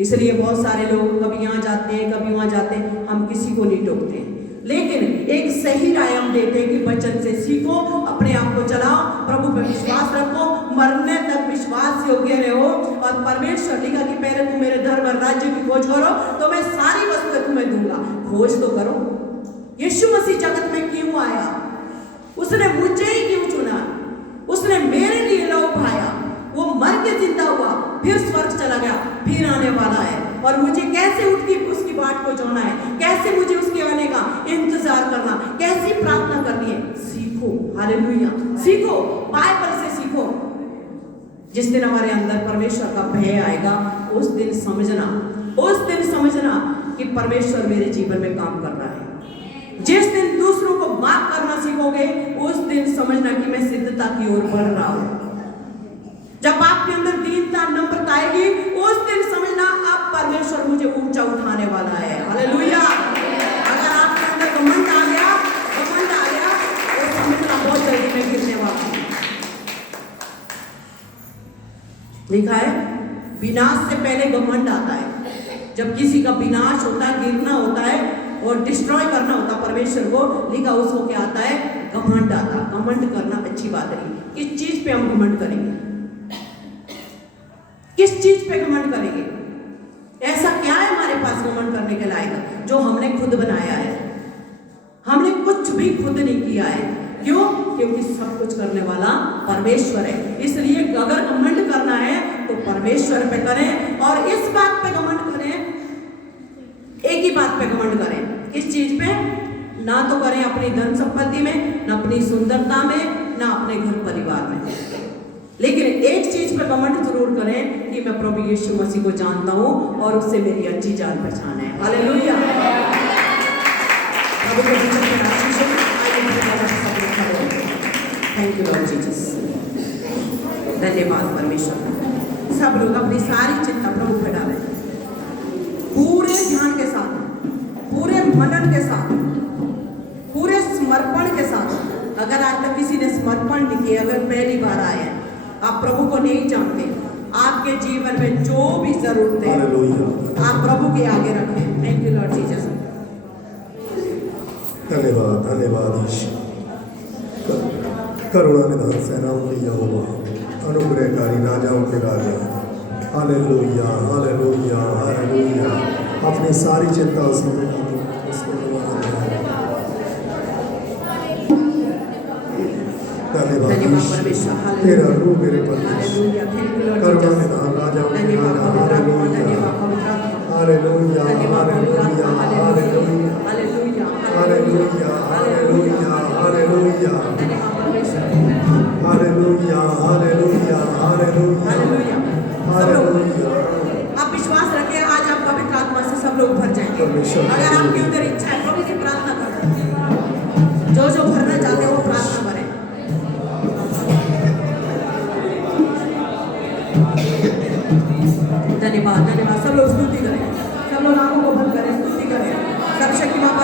इसलिए बहुत सारे लोग कभी यहाँ जाते हैं कभी वहां जाते हैं, हम किसी को नहीं टोकते, लेकिन एक सही राय हम देते हैं कि वचन से सीखो, अपने आप को चलाओ, प्रभु पर विश्वास रखो, मरने तक विश्वास योग्य रहो। और परमेश्वर लिखा कि पहले तुम मेरे धर्म और राज्य की खोज करो तो मैं सारी वस्तुएं तुम्हें दूंगा। खोज तो करो। यीशु मसीह जगत में क्यों आया? उसने मुझे ही क्यों चुना? उसने मेरे लिए लहू बहाया, वो मर के जिंदा हुआ, फिर स्वर्ग चला गया, फिर आने वाला है, और मुझे कैसे उठ के उसकी बाट को जोड़ना है, कैसे मुझे उसके आने का इंतजार करना, कैसी प्रार्थना करनी है, सीखो। हालेलुया। सीखो, बाइबल से सीखो। जिस दिन हमारे अंदर परमेश्वर का भय आएगा उस दिन समझना कि परमेश्वर मेरे जीवन में काम कर रहा है। जिस दिन दूसरों को माफ करना सीखोगे उस दिन समझना कि मैं सिद्धता की ओर बढ़ रहा हूं। जब आपके अंदर दीनता, नम्रता आएगी उस दिन समझना अब परमेश्वर मुझे ऊंचा उठाने वाला है। हालेलुया। अगर आपके अंदर घमंड आ गया तो समझना बहुत जल्दी में गिरने वाला है। लिखा है विनाश से पहले घमंड आता है। जब किसी का विनाश होता है, गिरना होता है और डिस्ट्रॉय करना होता परमेश्वर को, लिखा उसको क्या आता है? घमंड आता। घमंड करना अच्छी बात नहीं। किस चीज पे हम घमंड करेंगे? किस चीज पे घमंड करेंगे? ऐसा क्या है हमारे पास घमंड करने के लायक जो हमने खुद बनाया है? हमने कुछ भी खुद नहीं किया है। क्यों? क्योंकि सब कुछ करने वाला परमेश्वर है। इसलिए अगर घमंड करना है तो परमेश्वर पे करें, और इस बात पे घमंड करें, एक ही बात पे घमंड करें। इस चीज पे ना तो करें अपनी धन संपत्ति में, ना अपनी सुंदरता में, ना अपने घर परिवार में, लेकिन एक चीज पे घमंड जरूर करें कि मैं प्रभु यीशु मसीह को जानता हूँ और उससे मेरी अच्छी जान पहचान है। हालेलुया। प्रभु के वचन के आशीष हो। आइए सब लोग खड़े हों। Thank you Lord Jesus. धन्यवाद परमेश्वर। सब लोग अपनी सारी चिंता प्रभु पे डालें, पूरे ध्यान के साथ, पूरे मनन के साथ, पूरे समर्पण के साथ। अगर आज तक किसी ने समर्पण नहीं किया, अगर पहली बार आए हैं, आप प्रभु को नहीं जानते, आपके जीवन में जो भी जरूरत है आप प्रभु के आगे रखें। Thank you Lord Jesus. धन्यवाद धन्यवाद ईश्वर। करुणा निधान सेनाओं के यहोवा, अनुग्रहकारी राजाओं के राजा। Hallelujah hallelujah hallelujah. अपनी सारी चिंता उसमें धन्यवाद ईश्वर। तेरा रूह मेरे पर करुणा निधान राजाओं के राजा। Hallelujah hallelujah hallelujah hallelujah hallelujah hallelujah hallelujah hallelujah hallelujah hallelujah hallelujah. आप विश्वास रखें, आज आप पवित्र आत्मा से सब लोग भर जाएंगे। अगर आपके अंदर इच्छा